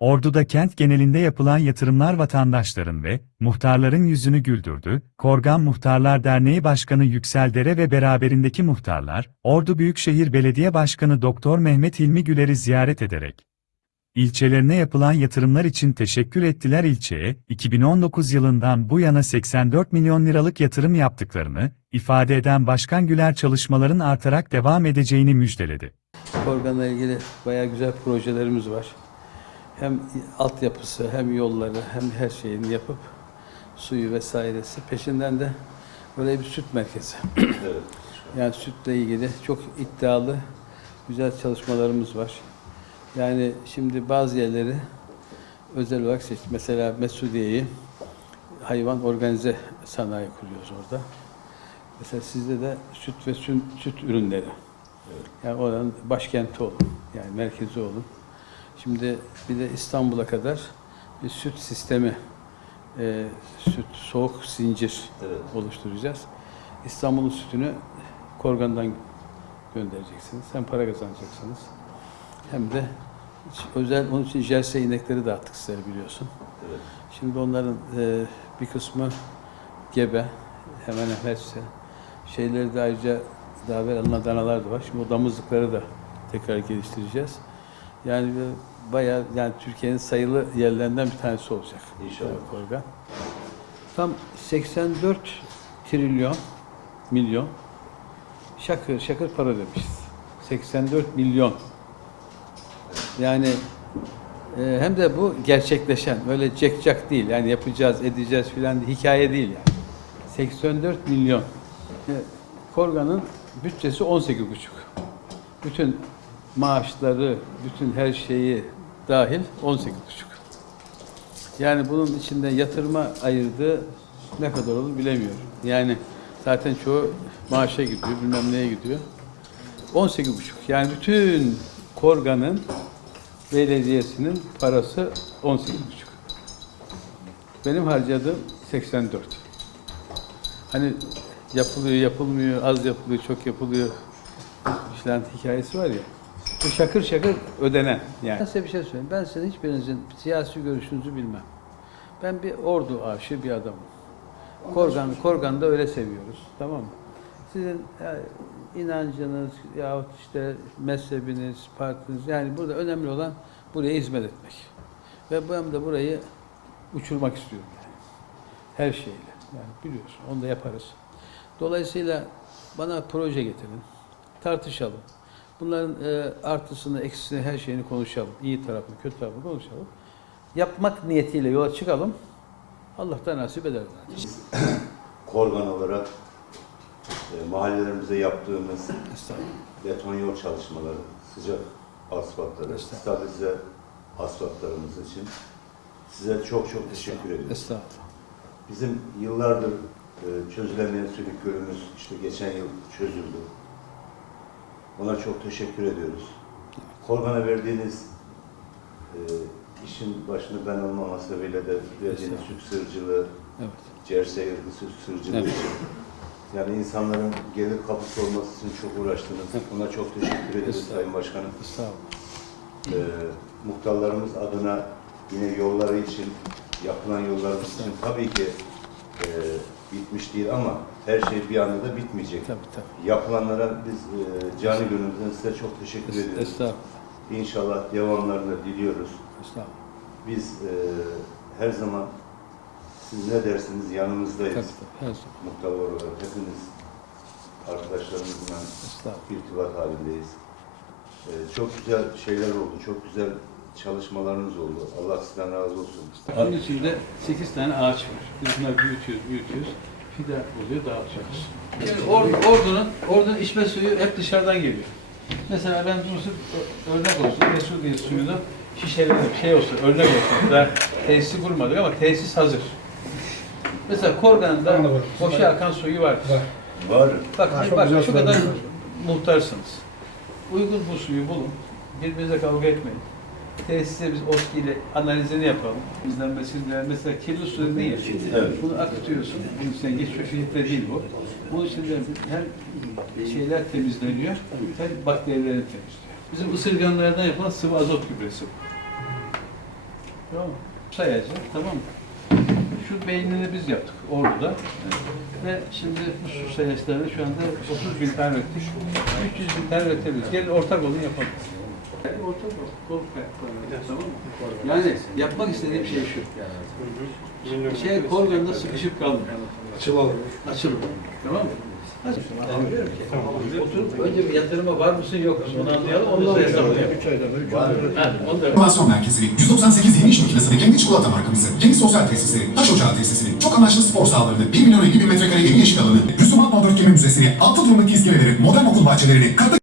Ordu'da kent genelinde yapılan yatırımlar vatandaşların ve muhtarların yüzünü güldürdü. Korgan Muhtarlar Derneği Başkanı Yüksel Dere ve beraberindeki muhtarlar, Ordu Büyükşehir Belediye Başkanı Doktor Mehmet Hilmi Güler'i ziyaret ederek ilçelerine yapılan yatırımlar için teşekkür ettiler ilçeye, 2019 yılından bu yana 84 milyon liralık yatırım yaptıklarını ifade eden Başkan Güler çalışmaların artarak devam edeceğini müjdeledi. Korgan'la ilgili bayağı güzel projelerimiz var. Hem altyapısı, hem yolları, hem her şeyini yapıp suyu vesairesi. Peşinden de böyle bir süt merkezi. Yani sütle ilgili çok iddialı, güzel çalışmalarımız var. Yani şimdi bazı yerleri özel olarak seçtik. Mesela Mesudiye'yi hayvan organize sanayi kuruyoruz orada. Mesela sizde de süt ve süt, süt ürünleri. Yani oranın başkenti olun. Yani merkezi olun. Şimdi bir de İstanbul'a kadar bir süt sistemi, e, süt soğuk zincir oluşturacağız. İstanbul'un sütünü Korgan'dan göndereceksiniz. Hem para kazanacaksınız hem de özel onun için jersey inekleri dağıttık sizlere biliyorsun. Şimdi onların e, bir kısmı gebe, hemen hemen hepsi. Şeyleri de ayrıca daha evvel alınan danalar da var. Şimdi o damızlıkları da tekrar geliştireceğiz. Yani bayağı yani Türkiye'nin sayılı yerlerinden bir tanesi olacak. İnşallah. Korgan. Tam 84 trilyon milyon şakır şakır para demişiz. 84 milyon. Yani e, hem de bu gerçekleşen, böyle cekcak değil. Yani yapacağız, edeceğiz filan hikaye değil yani. 84 milyon. E, Korgan'ın bütçesi 18,5. Bütün maaşları, bütün her şeyi dahil 18,5. Yani bunun içinde yatırıma ayırdığı ne kadar olur bilemiyorum. Yani zaten çoğu maaşa gidiyor, bilmem neye gidiyor. 18,5. Yani bütün Korgan'ın belediyesinin parası 18,5. Benim harcadığım 84. Hani yapılıyor, yapılmıyor, az yapılıyor, çok yapılıyor. İşte hikayesi var ya. Şakır şakır ödenen yani. Ben size bir şey söyleyeyim. Ben sizin hiçbirinizin siyasi görüşünüzü bilmem. Ben bir ordu aşığı bir adamım. Korgan, Korgan'da öyle seviyoruz. Tamam mı? Sizin ya, inancınız yahut işte mezhebiniz, partiniz yani burada önemli olan buraya hizmet etmek. Ve ben de burayı uçurmak istiyorum yani. Her şeyle. Yani biliyorsun onu da yaparız. Dolayısıyla bana proje getirin. Tartışalım. Bunların e, artısını, eksisini, her şeyini konuşalım. İyi tarafını, kötü tarafını konuşalım. Yapmak niyetiyle yola çıkalım. Allah da nasip eder. zaten. Korgan olarak e, mahallelerimize yaptığımız beton yol çalışmaları, sıcak asfaltları, stabilize asfaltlarımız için size çok çok teşekkür ediyoruz. Estağfurullah. Bizim yıllardır e, çözülemeyen sülük gölümüz işte geçen yıl çözüldü. Ona çok teşekkür ediyoruz. Korgan'a verdiğiniz e, işin başını ben olmama sebebiyle de verdiğiniz süt sığırcılığı, Evet. Cersey ırkı süt sığırcılığı Evet. için yani insanların gelir kapısı olması için çok uğraştınız. Evet. Buna çok teşekkür ediyoruz. Sayın Başkanım. Estağfurullah. Ee, muhtarlarımız adına yine yolları için, yapılan yollarımız için tabii ki e, bitmiş değil ama her şey bir anda da bitmeyecek. Tabii tabii. Yapılanlara biz e, canı gönülden size çok teşekkür ediyoruz. Estağfurullah. İnşallah devamlarını diliyoruz. Estağfurullah. Biz e, her zaman siz ne dersiniz yanınızdayız. Tabii tabii. Her zaman. Olarak hepimiz arkadaşlarımızla irtibat halindeyiz. Ee, çok güzel şeyler oldu, çok güzel çalışmalarınız oldu. Allah sizden razı olsun. Bunun içinde 8 tane ağaç var. Biz bunları büyütüyoruz, büyütüyoruz. Fide oluyor, dağıtıyoruz. Yani or, ordunun, ordunun içme suyu hep dışarıdan geliyor. Mesela ben ö- örnek olsun, Mesudiye suyunu şişeledim, şey olsun, örnek olsun. Daha tesisi kurmadık ama tesis hazır. Mesela Korgan'da boşa akan suyu var. Var. Bak, bak şu kadar muhtarsınız. Uygun bu suyu bulun. Birbirinize kavga etmeyin. Tesiste biz OSKİ ile analizini yapalım. Bizden besinler mesela kirli su değil. Evet. Bunu akıtıyorsun. Bunun içinden geçiyor. Filtre değil bu. Bunun içinde hem şeyler temizleniyor hem bakterileri temizliyor. Bizim ısırganlardan yapılan sıvı azot gübresi bu. Tamam mı? Sayacı, tamam mı? Şu beynini biz yaptık Ordu'da. Ve şimdi bu su sayaçlarını şu anda 30 bin tane ürettik. 300 bin tane üretebiliriz. Gelin ortak olun yapalım. Ol, kol kayaklarına, tamam mı? Yani yapmak istediğim şey şu. Şey korganda sıkışıp kalmıyor. Açılalım. Açılın. Tamam mı? Diyorum ki, oturup önce bir yatırıma var mısın yok musun onu anlayalım, onu da hesaplayalım. İnovasyon merkezleri, 198 yeni iş makinesi ve kendi çikolata markamızı, kendi sosyal tesisleri, taş ocağı tesisleri, çok anlaşlı spor sahaları, 1 milyon 50 bin metrekare yeni yeşil alanı, Müslüman Modern Gemi Müzesi'ni, altı durumdaki iskeleleri, modern okul bahçelerini, katlı